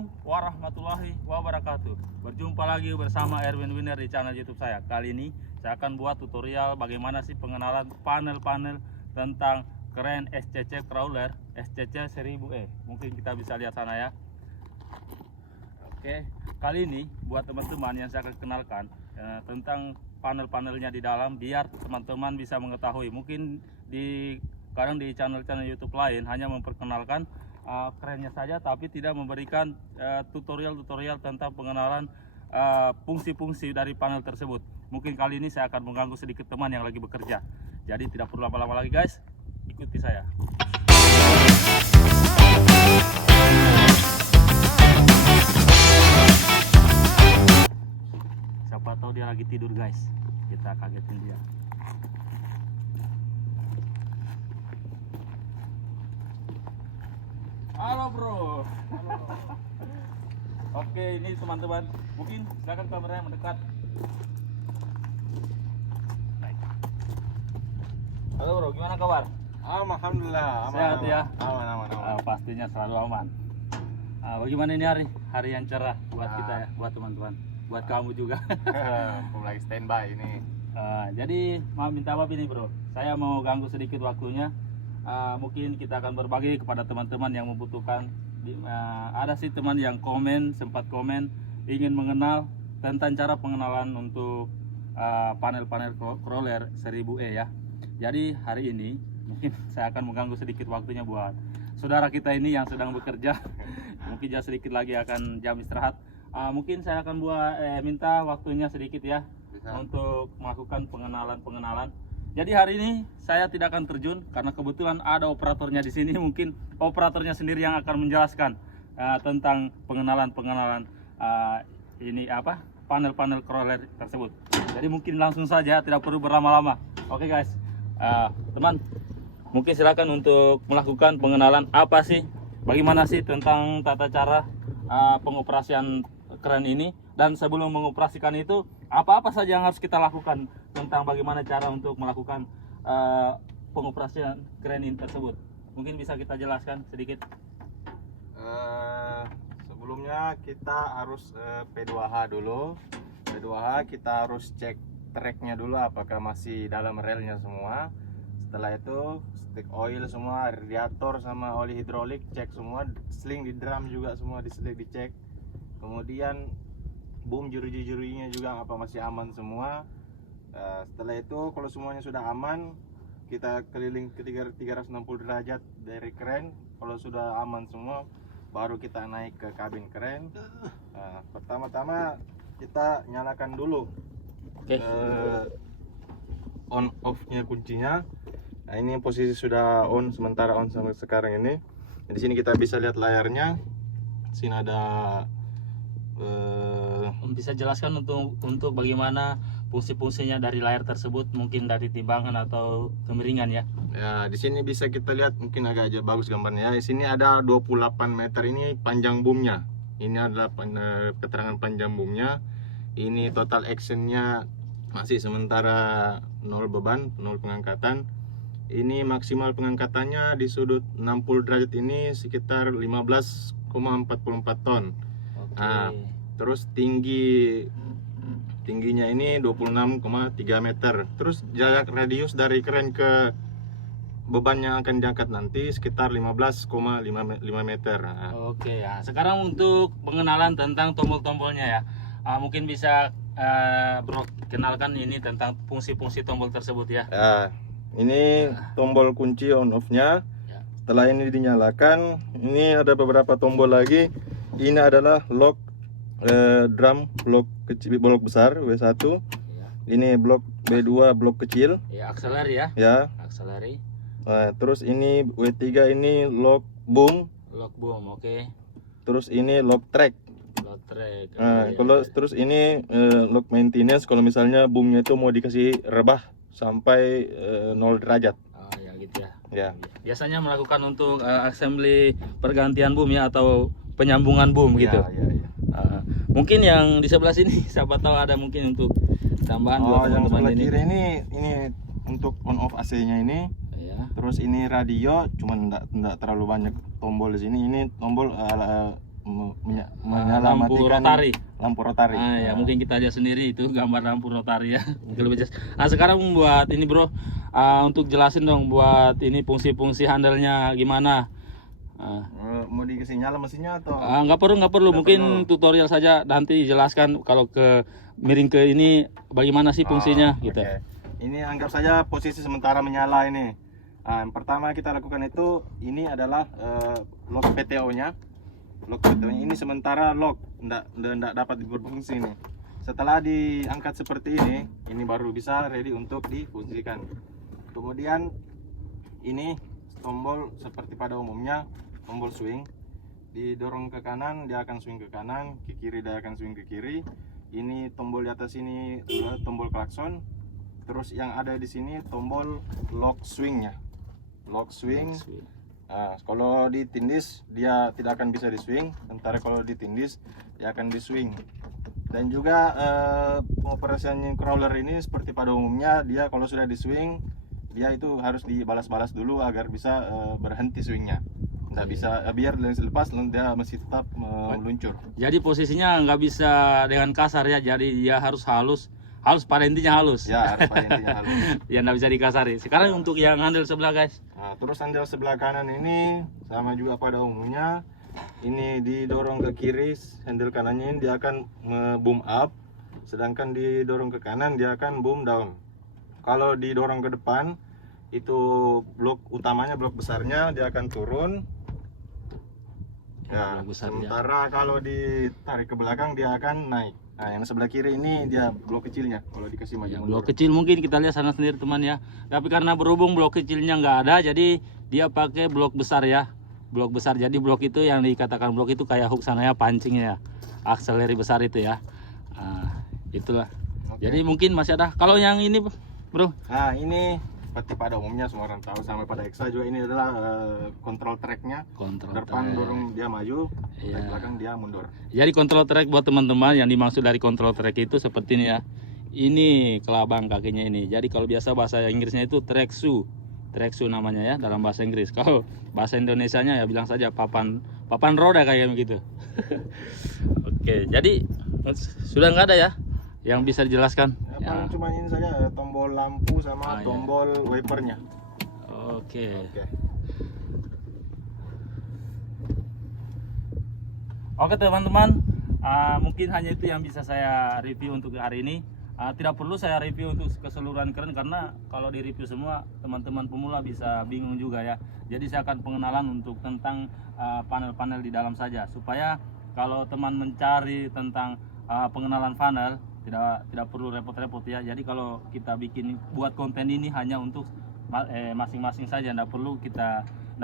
Assalamualaikum warahmatullahi wabarakatuh. Berjumpa lagi bersama Erwin Winner di channel YouTube saya. Kali ini saya akan buat tutorial bagaimana sih pengenalan panel-panel tentang kren SCC crawler SCC 1000E. Mungkin kita bisa lihat sana ya. Oke, kali ini buat teman-teman yang saya akan kenalkan tentang panel-panelnya di dalam, biar teman-teman bisa mengetahui. Mungkin kadang di channel-channel YouTube lain hanya memperkenalkan kerennya saja, tapi tidak memberikan tutorial-tutorial tentang pengenalan fungsi-fungsi dari panel tersebut. Mungkin kali ini saya akan mengganggu sedikit teman yang lagi bekerja. Jadi tidak perlu lama-lama lagi guys, ikuti saya. Siapa tahu dia lagi tidur guys, kita kagetin dia. Halo bro. Halo. Oke, ini teman-teman, mungkin silakan kameranya mendekat. Baik. Halo bro, gimana kabar? Alhamdulillah, aman, Sehat ya? Aman. Pastinya selalu aman. Bagaimana ini hari yang cerah buat kita ya, buat teman-teman, buat kamu juga. Aku lagi standby ini. Jadi minta maaf ini bro, saya mau ganggu sedikit waktunya. Mungkin kita akan berbagi kepada teman-teman yang membutuhkan. Ada sih teman yang sempat komen ingin mengenal tentang cara pengenalan untuk panel-panel crawler 1000E ya. Jadi hari ini mungkin saya akan mengganggu sedikit waktunya buat saudara kita ini yang sedang bekerja. Mungkin ya sedikit lagi akan jam istirahat. Mungkin saya akan minta waktunya sedikit ya. Bisa. Untuk melakukan pengenalan. Jadi hari ini saya tidak akan terjun karena kebetulan ada operatornya di sini. Mungkin operatornya sendiri yang akan menjelaskan tentang pengenalan panel-panel crawler tersebut. Jadi mungkin langsung saja, tidak perlu berlama-lama. Oke guys, teman, mungkin silakan untuk melakukan pengenalan bagaimana sih tentang tata cara pengoperasian keren ini, dan sebelum mengoperasikan itu apa saja yang harus kita lakukan tentang bagaimana cara untuk melakukan pengoperasian keren ini tersebut. Mungkin bisa kita jelaskan sedikit. Sebelumnya kita harus P2H dulu. P2H kita harus cek treknya dulu apakah masih dalam relnya semua. Setelah itu stick oil semua, radiator sama oli hidrolik cek semua, sling di drum juga semua dicek. Kemudian boom jeruji-jerujinya juga apa masih aman semua. Setelah itu kalau semuanya sudah aman, kita keliling ke 360 derajat dari kren. Kalau sudah aman semua, baru kita naik ke kabin kren. Pertama-tama kita nyalakan dulu on off-nya kuncinya. Nah, ini posisi sudah on, sementara on sampai sekarang ini. Di sini kita bisa lihat layarnya. Di sini ada bisa jelaskan untuk bagaimana fungsi-fungsinya dari layar tersebut, mungkin dari timbangan atau kemiringan ya. Ya, di sini bisa kita lihat, mungkin agak aja bagus gambarnya. Di sini ada 28 meter ini panjang boomnya. Ini adalah keterangan panjang boomnya. Ini total actionnya masih sementara 0 beban, 0 pengangkatan. Ini maksimal pengangkatannya di sudut 60 derajat ini sekitar 15,44 ton. Nah, terus tingginya ini 26,3 meter. Terus jarak radius dari kren ke beban yang akan diangkat nanti sekitar 15,5 meter. Nah. Oke ya. Sekarang untuk pengenalan tentang tombol-tombolnya ya. Mungkin bisa bro kenalkan ini tentang fungsi-fungsi tombol tersebut ya. Ini tombol kunci on off-nya. Setelah ini dinyalakan, ini ada beberapa tombol lagi. Ini adalah lock drum blok kecil, blok besar W1. Ini blok B2 blok kecil. Ya, akseleri ya. Ya. Akseleri. Nah, terus ini W3 ini lock boom. Lock boom, oke. Terus ini lock track. Lock track. Nah, terus ini lock maintenance kalau misalnya boomnya itu mau dikasih rebah sampai 0 derajat. Oh ya gitu ya. Ya. Biasanya melakukan untuk assembly pergantian boom ya, atau penyambungan boom gitu. Ya. Mungkin yang di sebelah sini siapa tahu ada mungkin untuk tambahan buat yang teman-teman sebelah kiri ini untuk on off AC-nya ini. Ya. Terus ini radio, cuman enggak terlalu banyak tombol di sini. Ini tombol menyala lampu matikan rotari. lampu rotari. Ya mungkin kita lihat sendiri itu gambar lampu rotari ya. Mungkin lebih jelas. Nah sekarang buat ini bro, untuk jelasin dong buat ini fungsi-fungsi handle-nya gimana. Mau dikasih nyala mesinnya atau? Nggak perlu, mungkin tutorial saja, nanti jelaskan kalau ke miring ke ini bagaimana sih fungsinya gitu. Oke. Ini anggap saja posisi sementara menyala ini. Yang pertama kita lakukan itu, ini adalah lock PTO-nya. Lock PTO-nya ini sementara lock, enggak dapat berfungsi nih. Setelah diangkat seperti ini baru bisa ready untuk difungsikan. Kemudian ini tombol seperti pada umumnya, tombol swing. Didorong ke kanan, dia akan swing ke kanan, ke kiri dia akan swing ke kiri. Ini tombol di atas ini adalah tombol klakson. Terus yang ada di sini tombol lock swingnya. Lock swing. Nah, kalau ditindis dia tidak akan bisa diswing, sementara kalau ditindis dia akan diswing. Dan juga pengoperasian crawler ini seperti pada umumnya, dia kalau sudah diswing dia itu harus dibalas-balas dulu agar bisa berhenti swingnya. Nggak bisa biar lepas dia masih tetap meluncur. Jadi posisinya nggak bisa dengan kasar ya, jadi dia harus halus pada intinya halus. Ya, harus pada intinya halus. Ya nggak bisa dikasari. Sekarang untuk yang handle sebelah guys. Nah, terus handle sebelah kanan ini sama juga pada umumnya. Ini didorong ke kiri, handle kanannya ini dia akan boom up, sedangkan didorong ke kanan dia akan boom down. Kalau didorong ke depan itu blok utamanya, blok besarnya dia akan turun. Ya, sementara kalau ditarik ke belakang dia akan naik. Nah, yang sebelah kiri ini dia blok kecilnya. Kalau dikasih maju Ya, mundur. blok kecil mungkin kita lihat sana sendiri teman ya. Tapi karena berhubung blok kecilnya nggak ada, jadi dia pakai blok besar ya. Blok besar, jadi blok itu yang dikatakan blok itu kayak hook sana ya, pancingnya ya, akseleri besar itu ya. Itulah. Oke. Jadi mungkin masih ada. Kalau yang ini bro, Nah, ini seperti pada umumnya semua orang tahu, sampai pada Exa juga ini adalah kontrol tracknya. kontrol Depan track. dorong dia maju, Iya. belakang dia mundur. Jadi kontrol track buat teman-teman, yang dimaksud dari kontrol track itu seperti ini ya. Ini kelabang kakinya ini. Jadi kalau biasa bahasa Inggrisnya itu track shoe namanya ya dalam bahasa Inggris. Kalau bahasa Indonesianya ya bilang saja papan roda kayak begitu. Oke, jadi sudah nggak ada ya yang bisa dijelaskan. Ya, paling cuma ini saja, tombol lampu sama iya. tombol wipernya. Oke. Oke teman-teman, mungkin hanya itu yang bisa saya review untuk hari ini. Tidak perlu saya review untuk keseluruhan keren, karena kalau di review semua teman-teman pemula bisa bingung juga ya. Jadi saya akan pengenalan untuk tentang panel-panel di dalam saja, supaya kalau teman mencari tentang pengenalan panel tidak perlu repot-repot ya. Jadi kalau kita buat konten ini hanya untuk masing-masing saja, tidak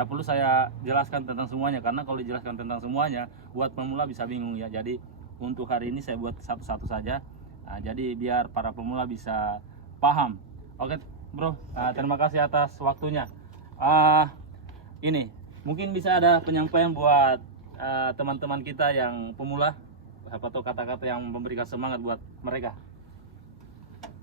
perlu saya jelaskan tentang semuanya, karena kalau dijelaskan tentang semuanya buat pemula bisa bingung ya. Jadi untuk hari ini saya buat satu-satu saja. Jadi biar para pemula bisa paham. Oke bro, terima kasih atas waktunya. Ini mungkin bisa ada penyampaian buat teman-teman kita yang pemula, apa tuh kata-kata yang memberikan semangat buat mereka.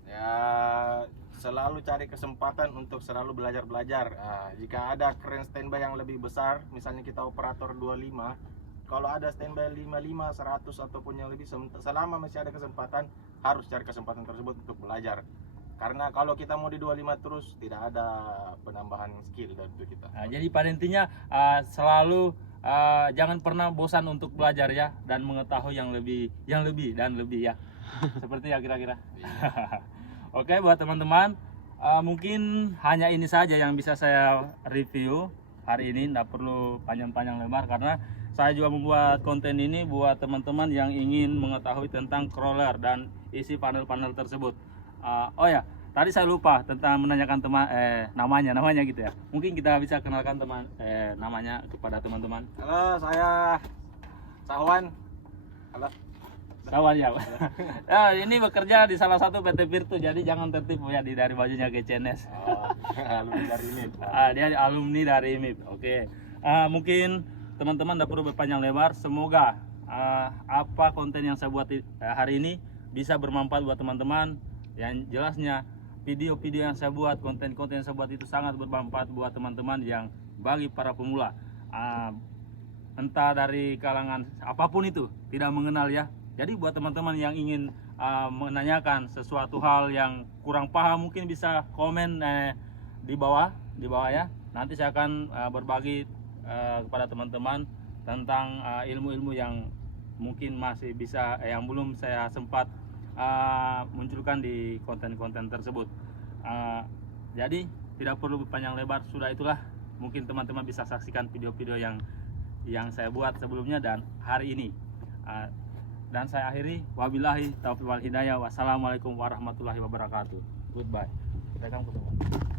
Ya, selalu cari kesempatan untuk selalu belajar. Jika ada crane standby yang lebih besar, misalnya kita operator 25, kalau ada standby 55, 100 ataupun yang lebih, selama masih ada kesempatan, harus cari kesempatan tersebut untuk belajar. Karena kalau kita mau di 25 terus, tidak ada penambahan skill dari itu kita. Jadi pada intinya selalu jangan pernah bosan untuk belajar ya, dan mengetahui yang lebih dan lebih ya. Seperti ya kira-kira. Oke, buat teman-teman, mungkin hanya ini saja yang bisa saya review hari ini. Tidak perlu panjang-panjang lebar, karena saya juga membuat konten ini buat teman-teman yang ingin mengetahui tentang crawler dan isi panel-panel tersebut. Oh ya, tadi saya lupa tentang menanyakan namanya gitu ya. Mungkin kita bisa kenalkan namanya kepada teman-teman. Halo, saya Sawan. Halo. Sawan ya. Ini bekerja di salah satu PT Virtu, jadi jangan tertipu ya dari bajunya GCNS. Alumni dari ini. Dia alumni dari IMIP. Oke. Mungkin teman-teman tidak perlu berpanjang lebar. Semoga apa konten yang saya buat hari ini bisa bermanfaat buat teman-teman. Yang jelasnya video-video yang saya buat, konten-konten yang saya buat itu sangat bermanfaat buat teman-teman yang bagi para pemula. entah dari kalangan apapun itu, tidak mengenal ya. Jadi buat teman-teman yang ingin menanyakan sesuatu hal yang kurang paham, mungkin bisa komen di bawah ya. Nanti saya akan berbagi kepada teman-teman tentang ilmu-ilmu yang mungkin masih bisa yang belum saya sempat munculkan di konten-konten tersebut. Jadi tidak perlu panjang lebar, sudah itulah mungkin teman-teman bisa saksikan video-video yang saya buat sebelumnya dan hari ini. Dan saya akhiri, wabillahi taufiq wal hidayah. Wassalamualaikum warahmatullahi wabarakatuh. Goodbye. Kita akan ketemu.